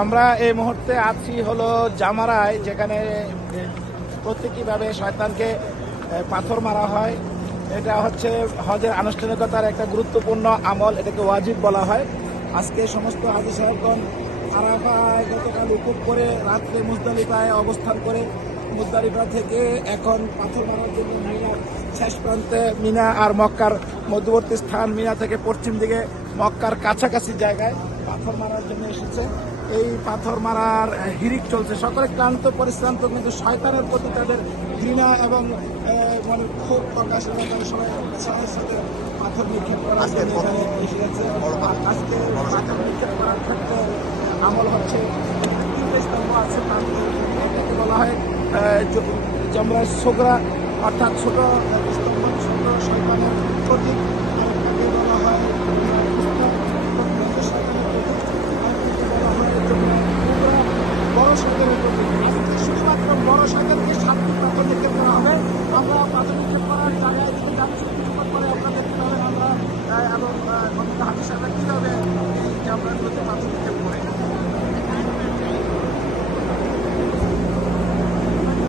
আমরা এই মুহূর্তে আছি হলো জামারায়, যেখানে প্রতীকীভাবে শয়তানকে পাথর মারা হয়। এটা হচ্ছে হজের আনুষ্ঠানিকতার একটা গুরুত্বপূর্ণ আমল, এটাকে ওয়াজিব বলা হয়। আজকে সমস্ত হাজি সাহেবগণ আরাফায় গতকাল উকুপ করে রাত্রে মুজদালিফায় অবস্থান করে মুজদালিফা থেকে এখন পাথর মারার জন্য মিনার শেষ প্রান্তে মিনা আর মক্কার মধ্যবর্তী স্থান, মিনা থেকে পশ্চিম দিকে মক্কার কাছাকাছি জায়গায় পাথর মারার জন্য এসেছে। এই পাথর মারার হিরিক চলছে। সকলে ক্লান্ত পরিশ্রান্ত কিন্তু শয়তানের প্রতি তাদের ঘৃণা এবং মানে ক্ষোভ প্রকাশ এবং তারা সবাই উৎসাহের সাথে পাথর নিক্ষেপ করার জন্য এখানে এসে গেছে। আজকে পাথর। নিক্ষেপ করার ক্ষেত্রে আমল হচ্ছে। তিনটে স্তম্ভ আছে তার মধ্যে। বলা হয় জ- সোগরা অর্থাৎ ছোট স্তম্ভ ছোট শয়তানের প্রতীক আরেকটাকে বলা হয় আহ, উস্তা, অর্থাৎ বড় শয়তানের প্রতীক আরেকটাকে বলা হয় জমরা কুবরা, বড় শয়তানের প্রতীক আজকে শুধুমাত্র বড় শয়তানকে সাতটি নিক্ষেপ করা হবে। আমরা প্রাথমিক করার জায়গায় দিকে যাচ্ছি কিছুক্ষণ পরে আপনারা দেখতে পাবেন আমরা এবং হাতি সাহেবরা কীভাবে এই নিক্ষেপ করে